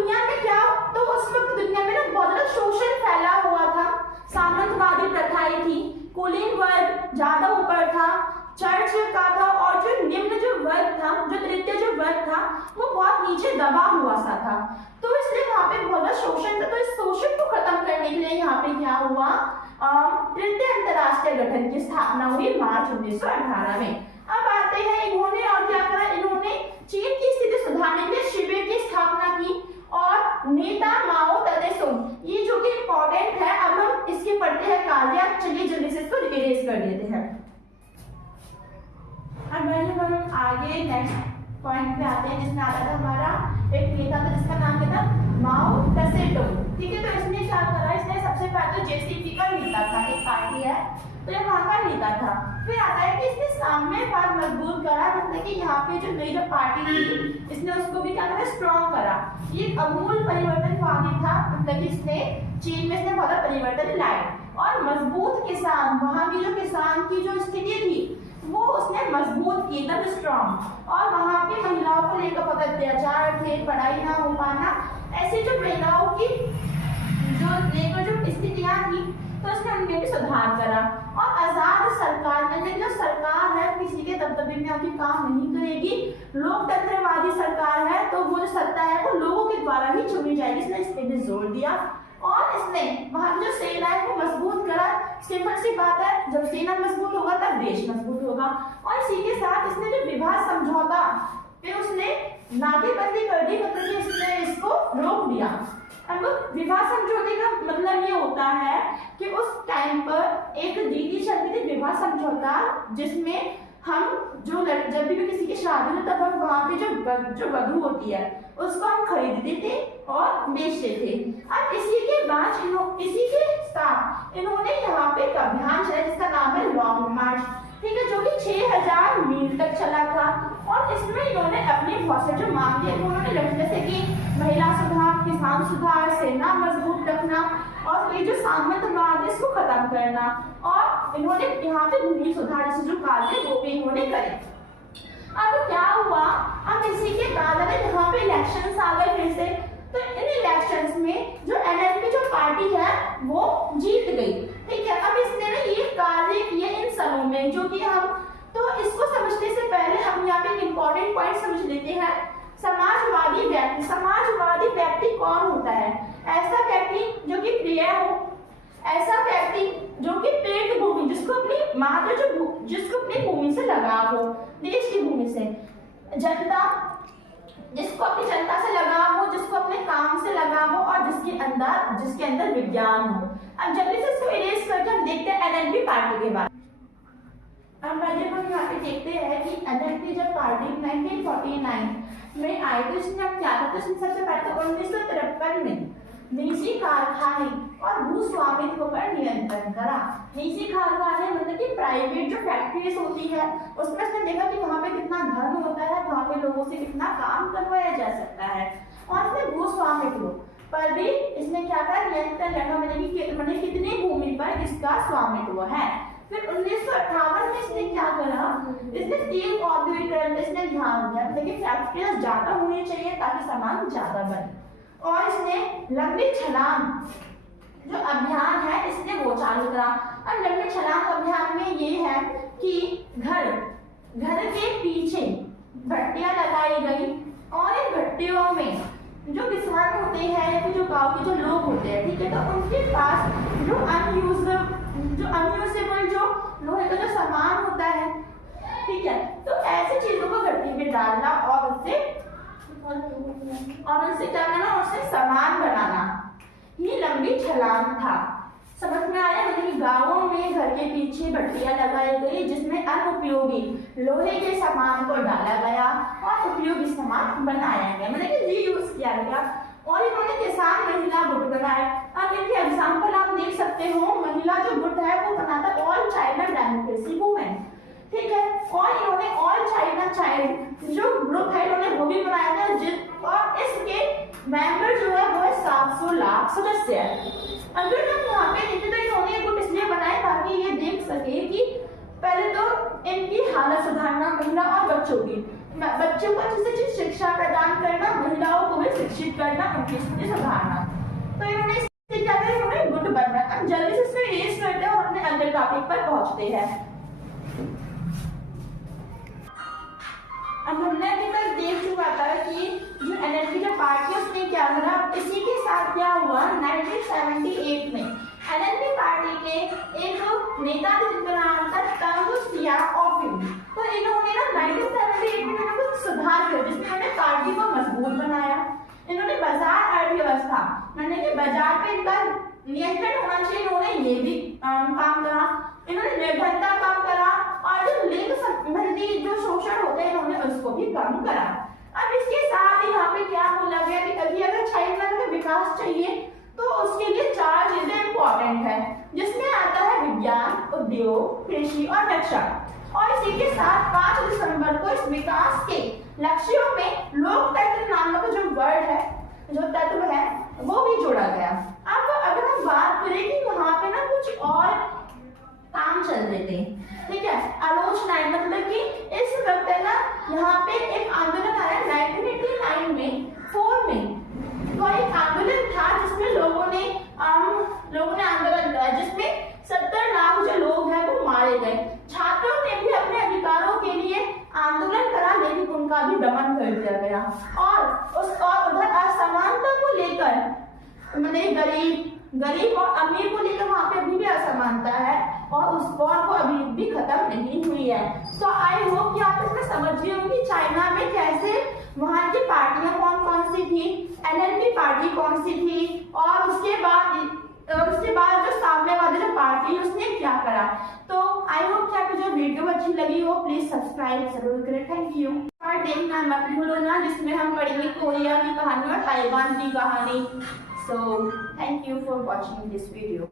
दुनिया में क्या, तो उस वक्त दुनिया में ना बहुत ज्यादा शोषण फैला हुआ था, सामंतवादी प्रथाएं थी, कुलीन वर्ग ज्यादा ऊपर था, चर्च का था, और जो निम्न जो वर्ग था, जो तृतीय जो वर्ग था, वो बहुत नीचे दबा हुआ सा था। तो इसलिए यहाँ पे बहुत ज्यादा शोषण था। तो इस शोषण को खत्म करने के लिए यहाँ पे क्या हुआ, तृतीय अंतरराष्ट्रीय गठन की स्थापना हुई मार्च 1918 में। अब आते हैं इन्होंने और क्या करा, इन्होंने चीन की स्थिति सुधारने के लिए शिविर की स्थापना की, और नेता माओ त्से-तुंग, ये जो कि इंपॉर्टेंट है, अब हम इसके पढ़ते हैं कार्य। चलिए जल्दी से इसको इरेज कर देते हैं। अब हम आगे नेक्स्ट पॉइंट पे आते हैं, जिसमें आता था हमारा एक नेता था जिसका नाम क्या था, माओ त्से-तुंग। ठीक है, तो इसने क्या करा, इसने सबसे पहले तो जेसीपी का नेता था, एक पार्टी है तो ये वहां का नेता था। फिर आता है कि इसने साम्यवाद मजबूत करा, मतलब कि यहाँ पे जो नई जो पार्टी थी इसने उसको भी क्या करा, स्ट्रॉन्ग करा। ये अमूल परिवर्तनवादी था, मतलब कि इसने चीन में इसने बहुत परिवर्तन लाए, और मजबूत किसान, वहां की जो किसान की जो स्थिति थी वो उसने मजबूत की, एकदम स्ट्रॉन्ग। और वहां पे महिलाओं को लेकर बहुत अत्याचार थे, पढ़ाई ना हो पाना, ऐसी जो महिलाओं की जो लेकर जो स्थितियां थी, तो उसने उनमें भी सुधार करा। और आजाद सरकार ने, जो सरकार है किसी के दबदबे में आके काम नहीं करेगी, लोकतंत्रवादी सरकार है तो वो जो सत्ता है वो लोगों के द्वारा ही चुनी जाएगी, इसने इस पे भी जोर दिया। और इसने वहां की जो सेना है वो मजबूत करा। सिंपल सी बात है, जब सेना मजबूत होगा तब देश मजबूत होगा। और इसी के साथ इसने जो विवाह समझौता पे उसने नाकेबंदी कर दी, मतलब कि इसने इसको रोक दिया। अब विवाह समझौते का मतलब ये होता है कि उस टाइम पर एक नीति चलती थी विवाह समझौता, जिसमें हम जो जब भी किसी की शादी हो तब हम वहां पे जो वधू होती है उसको हम खरीदते थे और बेचते थे। अब इसी के बाद इसी के साथ इन्होंने यहाँ पे एक अभियान चलाया जिसका नाम है लॉन्ग मार्च, ठीक है, जो कि 6000 मील तक चला था। और इसमें इन्होंने अपनी बहुत से जो मांगे उन्होंने रखी, जैसे कि महिला सुधार, किसान सुधार, सेना मजबूत रखना, और ये जो सामंतवाद है इसको खत्म करना। और इन्होंने यहाँ पे भूमि सुधार जैसे जो कार्य वो भी इन्होंने करे। अब क्या हुआ, अब इसी के बाद यहाँ पे इलेक्शंस आ गए फिर से। तो इन इलेक्शंस में जो एनएलपी जो पार्टी है वो जीत गई, ठीक है। अब इसने ना ये कार्य किए इन सालों में, जो कि हम, तो इसको समझने से पहले हम यहाँ पे इम्पोर्टेंट पॉइंट समझ लेते हैं। समाजवादी व्यक्ति, समाजवादी व्यक्ति कौन होता है? ऐसा व्यक्ति जो कि प्रिय हो, ऐसा व्यक्ति जो कि पेट भूमि, जिसको अपनी मात्र जिसको अपनी भूमि से लगाव हो, देश की भूमि से, जनता, जिसको अपनी जनता से लगाव हो, जिसको अपने काम से लगाव हो, और जिसके अंदर विज्ञान हो। अब जल्दी से इसको इरेज करके हम देखते हैं एनएलपी पार्टी के बारे। अब पहले हम यहाँ पे देखते हैं कि एनएलपी जब पार्टी 1949 में आई तो इसने क्या था, तो इसने सबसे पहले 1953 में निजी कारखाने और भू स्वामित्व पर नियंत्रण करा। निजी कारखाने मतलब कि प्राइवेट जो फैक्ट्रीज होती है उसमें इसने देखा कि वहाँ पे कितना धन होता है, वहाँ पे लोगों से कितना काम करवाया जा सकता है। और इसने भू स्वामित्व पर भी इसने क्या करा, नियंत्रण रखा, मतलब कितनी भूमि पर इसका स्वामित्व है। फिर 1958 में इसने क्या करा, इसने तीन औद्योगिकरण पे इसने ध्यान दिया, मतलब कि फैक्ट्रियां ज्यादा होनी चाहिए ताकि सामान ज्यादा बने। और इसने लंबी छलांग जो अभियान है इसने वो चालू करा। और लंबी छलांग अभियान में ये है कि घर के पीछे भट्टियां लगाई गई, और इन भट्टियों में जो किसान होते हैं या फिर जो गांव के जो लोग होते हैं, ठीक है, तो उनके पास जो अनयूजेबल जो लोहे का जो सामान होता है, ठीक है, तो ऐसी चीजों को भट्टी में डालना और उससे क्या करना, उससे सामान बनाना, ये लंबी छलांग था। समझ में आया? मतलब गांवों में घर के पीछे भट्टियां लगाई गई जिसमें अनुपयोगी लोहे के सामान को डाला गया और उपयोगी सामान बनाया गया, मतलब कि रीयूज किया गया। और इन्होंने किसान महिला गुट बनाए। अब इनके एग्जाम्पल आप देख सकते हो, महिला जो गुट है वो बनाता ऑल चाइना डेमोक्रेसी वुमेन, ठीक है, और इन्होंने ऑल चाइना चाइल्ड जो ग्रुप है इन्होंने वो भी बनाया था, और इसके मेंबर जो है वो 700 लाख सदस्य है। अगर हम यहाँ पे देखें तो इन्होंने ये गुट इसलिए बनाए ताकि ये देख सके कि पहले तो इनकी हालत सुधारना, महिला और बच्चों की, बच्चों को अच्छे से शिक्षा प्रदान करना, महिलाओं को भी शिक्षित करना, उनकी स्थिति सुधारना। तो इन्होंने इससे क्या किया, इन्होंने गुट बनना। अब जल्दी से इसमें रेस करते हैं और अपने अगले टॉपिक पर पहुंचते हैं। अब हमने अभी तक देख चुका था कि जो एनएलपी जो पार्टी है उसने क्या करा। इसी के साथ क्या हुआ, 1978 में एनएलपी पार्टी के एक नेता थे जिनका नाम था तंग सियाओपिंग। तो इन्होंने ना 1978 में कुछ सुधार किया जिसमें इन्होंने पार्टी को मजबूत बनाया। इन्होंने बाजार अर्थव्यवस्था यानी कि बाजार पे इनका नियंत्रण होना चाहिए, इन्होंने ये भी काम करा। इन्होंने निर्धनता कम करा और जो लिंग संबंधी जो शोषण होते हैं इन्होंने उसको भी कम करा। अब इसके साथ ही यहाँ पे क्या बोला गया कि अभी अगर चाइना में विकास चाहिए तो उसके लिए 4 चीजें इंपॉर्टेंट है, जिसमें आता है विज्ञान, उद्योग, कृषि और रक्षा। और इसी के साथ 5 दिसंबर को इस विकास के लक्ष्यों में लोकतंत्र नामक जो वर्ड है, जो तत्व है, वो भी जोड़ा गया। अब अगर हम बात करें कि वहां पे ना कुछ और काम चल रहे थे, ठीक है, आलोचनाएं, मतलब कि इस वक्त है ना यहाँ पे एक आंदोलन आया 1989 में 4 में। तो एक आंदोलन था जिसमें लोगों ने आंदोलन किया, जिसमें 70 लाख जो लोग हैं वो मारे गए। छात्रों ने भी अपने अधिकारों के लिए आंदोलन करा, लेकिन उनका भी दमन कर दिया गया। और उधर असमानता को लेकर, मतलब गरीब और अमीर को लेकर वहां पे अभी भी असमानता है और उस वॉर को अभी भी खत्म नहीं हुई है। सो आई होप कि आप इसमें समझ गए होंगे चाइना में कैसे वहां की पार्टियां कौन कौन सी थी, एनएलपी पार्टी कौन सी थी, और उसके बाद जो सामने वाली जो पार्टी उसने क्या करा। तो आई होप कि आपको जो वीडियो अच्छी लगी हो प्लीज सब्सक्राइब जरूर करें। Thank you. और देखना मत भूलना, जिसमें हम पढ़ेंगे कोरिया की कहानी और ताइवान की कहानी। So thank you for watching this video.